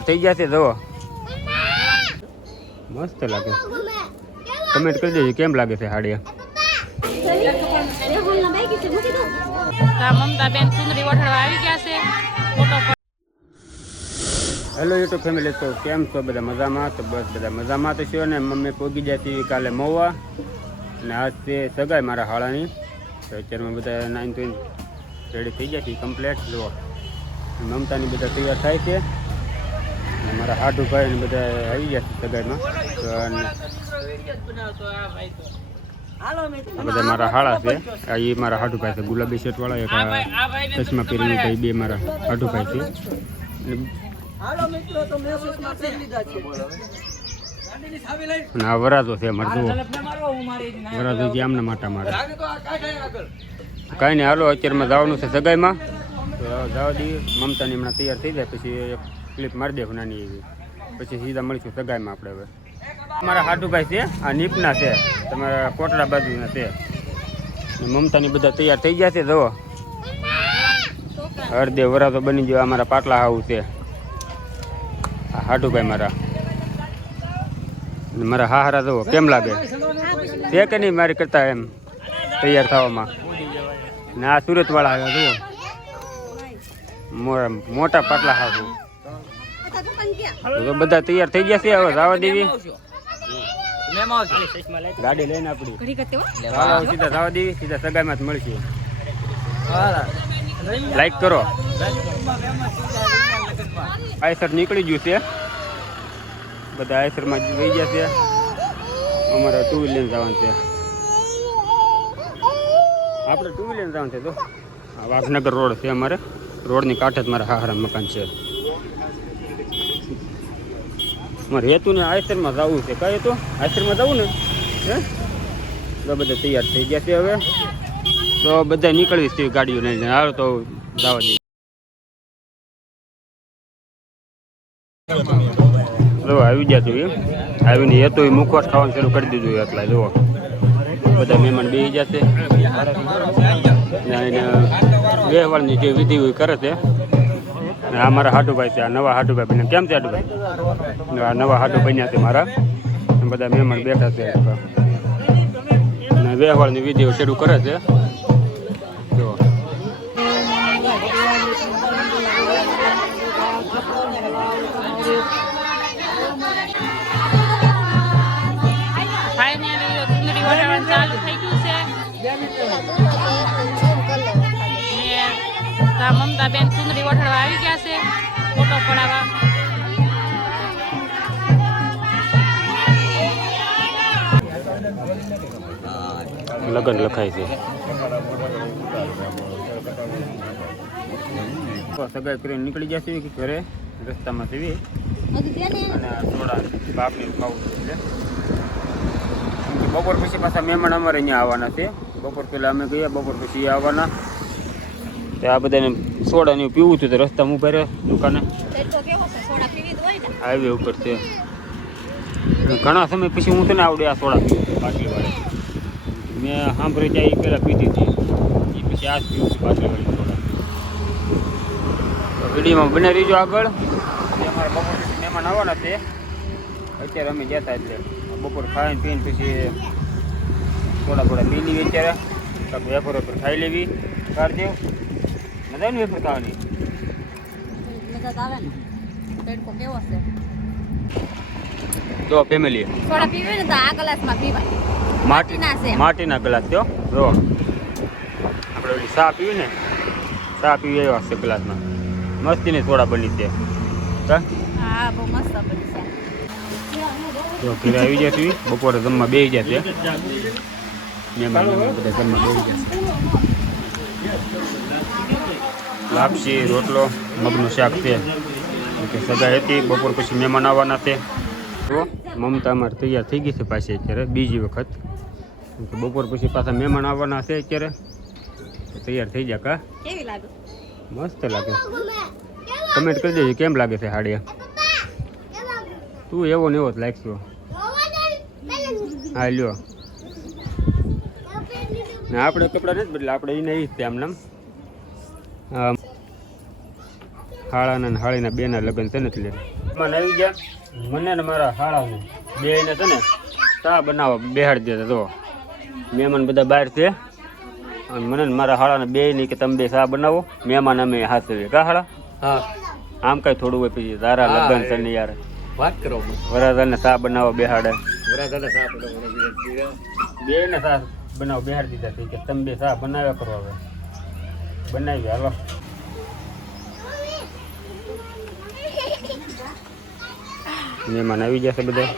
થઈ ગયા છે જુઓ. મસ્ત લાગે. કમેન્ટ કરી દેજો કેમ લાગે છે હાડી આ મમતા બેન સુંદરી વઠાડવા આવી ગયા છે. ફોટો હેલો યુટ્યુબ ફેમિલી તો કેમ છો? બધા મજામાં? તો બસ બધા મજામાં તો છો ને? મમ્મી પોગી જતી કાલે મોવા અને આજ તે સગાઈ મારા હાળાની. તો અત્યારમાં બધા નાઇન તો રેડી થઈ ગયા છે કમ્પ્લેટ જુઓ. મમતાની બધા તૈયાર થાય છે. મારા હાડુ ભાઈ ને બધા આવી ગયા છે સગાઈમાં. બધા મારા હાળા છે. આ એ મારા હાડુભાઈ છે. ગુલાબી શર્ટ વાળા એક ચશ્મા પહેરીને ભાઈ બે મારા હાડુભાઈ છે. આ વરાજો છે અમારે જુઓ. વરાજો જે આમના માટા મારે. કાંઈ નહીં હાલો અત્યારમાં જવાનું છે સગાઈમાં. તો જવા દઈએ મમતાની હમણાં તૈયાર થઈ જાય પછી ક્લિપ મારી દેવું નાની એવી. પછી સીધા મળીશું સગાઈમાં આપણે હવે. મારા હાટુભાઈ છે, આ નીપના છે, તમારા કોટડા બાજુના છે. મમતાની બધા તૈયાર થઈ ગયા છે, જુઓ. હરદે વરાતો બની ગયો, અમારા પાટલા હાવું છે. આ હાટુભાઈ મારા. મારા મારા હાહારા જુઓ, કેમ લાગે? છે કે નહીં મારી કરતા એમ, તૈયાર થવામાં? ને સુરતવાળા આવ્યા જુઓ. મોટા પાટલા હાવું તો બધા તૈયાર થઈ ગયા છે હવે જવા દેવી. ગાડી લઈને આપણી ઘડી સીધા જવા દેવી સીધા સગાઈમાં જ મળશે. લાઈક કરો. આયસર નીકળી ગયું છે. બધા આયસરમાં વહી ગયા છે. અમારે ટુ વ્હીલર જવાનું છે. આપણે ટુ વ્હીલર જવાનું છે તો આ વાઘનગર રોડ છે અમારે. રોડની કાંઠે જ મારા હારા મકાન છે. મારે હેતુ ને આયસરમાં જવું છે. કઈ તો આયસરમાં જવું ને? હે? બધા તૈયાર થઈ ગયા છે હવે. તો બધા નીકળવી છે ગાડીઓ નહીં હાલો તો જવા દઈએ. જો આવી ગયા તું આવીને એ તો મુખવાસ ખાવાનું શરૂ કરી દીધું એટલા જુઓ. બધા મહેમાન બે જશે ને એને વ્યવહારની જે વિધિ કરે છે. અને આ મારા હાટુભાઈ છે, આ નવા હાટુભાઈ બન્યા. કેમ છે હાટુભાઈ આ નવા હાટુ બન્યા છે મારા. અને બધા મહેમાન બેઠા છે. અને વ્યવહારની વિધિઓ શરૂ કરે છે. લગન લખાય છે. સગાઈ કરીને નીકળી જશે કે ઘરે, રસ્તામાં જવી અને થોડા બાપને ખાવું છે. બપોર પછી પાછા મહેમાન અમારે અહીંયા આવવાના છે. બપોર પહેલાં અમે ગયા, બપોર પછી આવવાના. તો આ બધાને સોડા ને એવું પીવું હતું તો રસ્તામાં ઊભા રહે દુકાને. હાઈવે ઉપર છે. ઘણા સમય પછી હું તને આવડે આ સોડા. બાટલી વાળી મેં સાંભળી ત્યાં એ પહેલાં પીધી હતી એ પછી આ જ પીવું છું પાછળ વળી થોડા. વિડીયોમાં બને રહીજો આગળ. અમારા બપોર મહેમાન આવવાના છે. અત્યારે અમે જતા એટલે બપોર ખાઈને પીને પછી થોડા થોડા પી લેવી અત્યારે. કાંઈક વેફર વેપર ખાઈ લેવી. કાઢ દેવ મજા ને વેફર ખાવાની? જો ફેમિલી થોડા પીવે ને તો આ ગ્લાસમાં પીવાય. માટીના છે. માટીના ગ્લાસ જો. જો. આપણે ઓલી ચા પીવી ને ચા પીવી એવા છે ગ્લાસમાં. મસ્તીની સોડા બની છે. હા? હા બહુ મસ્ત બની છે. ઘરે આવી જતી બપોરે જમવા બે છે. મહેમાન બધા જમવા બેસી જશે લાપસી રોટલો મગનું શાક છે. કે સગાઈ હતી બપોર પછી મહેમાન આવવાના છે. તો મમતા અમારે તૈયાર થઈ ગઈ છે પાછી અત્યારે બીજી વખત. બપોર પછી પાછા મહેમાન આવવાના છે અત્યારે. તૈયાર થઈ જાય કા કેવી લાગે? મસ્ત લાગે. કમેન્ટ કરી દેજો કેમ લાગે છે હાડિયા તું એવો ને એવો જ લાગશો. હા લ્યો. ના આપણે કપડાં નથી બદલા આપણે એને એ જ એમને હાળાના ને હાળીના બેના લગ્ન છે ને એટલે. મને આવી ગયા. મને ને મારા હાળાને બે ને છે ને ચા બનાવવા બેહાડી દેતા તો મહેમાન બધા બહાર છે. અને મને મારા હાળાને બે નહીં કે તમે બે સા બનાવો? મહેમાન અમે હાથે કા હાળા. હા. આમ કઈ થોડું હોય પછી તારા લગ્ન છે ને યાર. વાત કરો વરાજાને સા બનાવો બેહાડે? સા બનાવો? બે ને ચા બનાવવા બેહાડી દીધા કે તમે બે સા બનાવ્યા કરો હવે? બનાવી હાલો. મહેમાન આવી જશે બધા.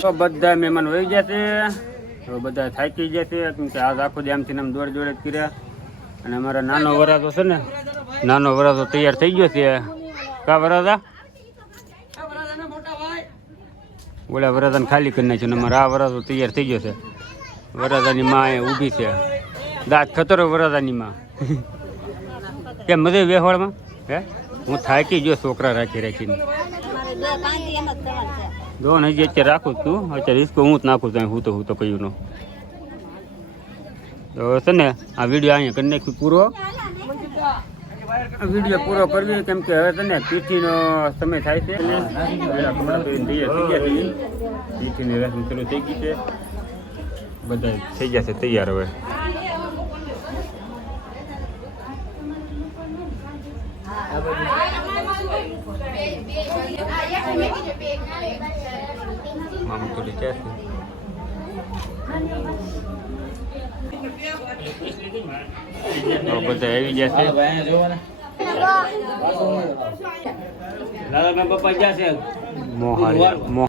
તો બધા મહેમાન વહી ગયા છે. તો બધા થાકી જશે કેમ કે આજ આખો આમથી આમ દોડ દોડ જ કર્યા. અને અમારા નાનો વરાદો છે ને, નાનો વરાદો તૈયાર થઈ ગયો છે. કા વરાદા ઓલા વરાજાને ખાલી કરી નાખ્યો ને અમારા. આ વરાજો તૈયાર થઈ ગયો છે. વરાદાની માં એ ઊભી છે. દાંત ખતરો વરાજાની માં. કેમ, મજા વેહોળમાં હે? હું થાકી ગયો છોકરા રાખી રાખીને. મારે બે પાંચ એમ જ થવાનું છે જો ને હજી અત્યારે રાખું છું. અત્યારે રિસ્કો હું જ નાખું છું હું તો હું તો કહ્યું નો તો છે ને, આ વીડિયો અહીંયા કરી નાખ્યું પૂરો. આ વીડિયો પૂરો કરવી કેમ કે હવે છે ને, પીઠીનો સમય થાય છે. પેલા થઈ ગયા છીએ. પીઠીની રસમ શરૂ થઈ ગઈ છે. બધા થઈ જશે તૈયાર હવે. મામું થોડી ક્યાં છે તો બધા આવી જશે દાદા પપ્પા ક્યાં છે મોહાળી મોહ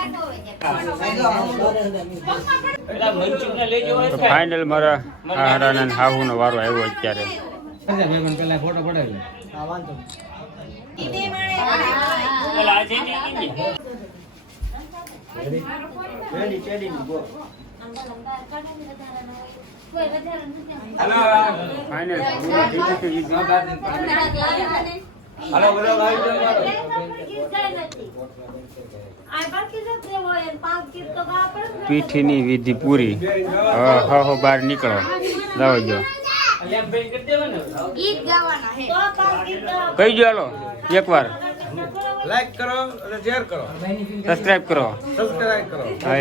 ફાઇનલ મારા હારાના ને હાહુનો વારો આવ્યો અત્યારે. ફોટો પડાવી ફાઇનલ પૂરો થઈ પીઠીની વિધિ પૂરી. હવે હ હો બહાર નીકળો. જાઓ જો ગીત ગાવાના હે. કહી જો હાલો એકવાર. લાઈક કરો અને શેર કરો. સબસ્ક્રાઇબ કરો. સબસ્ક્રાઇબ કરો. હા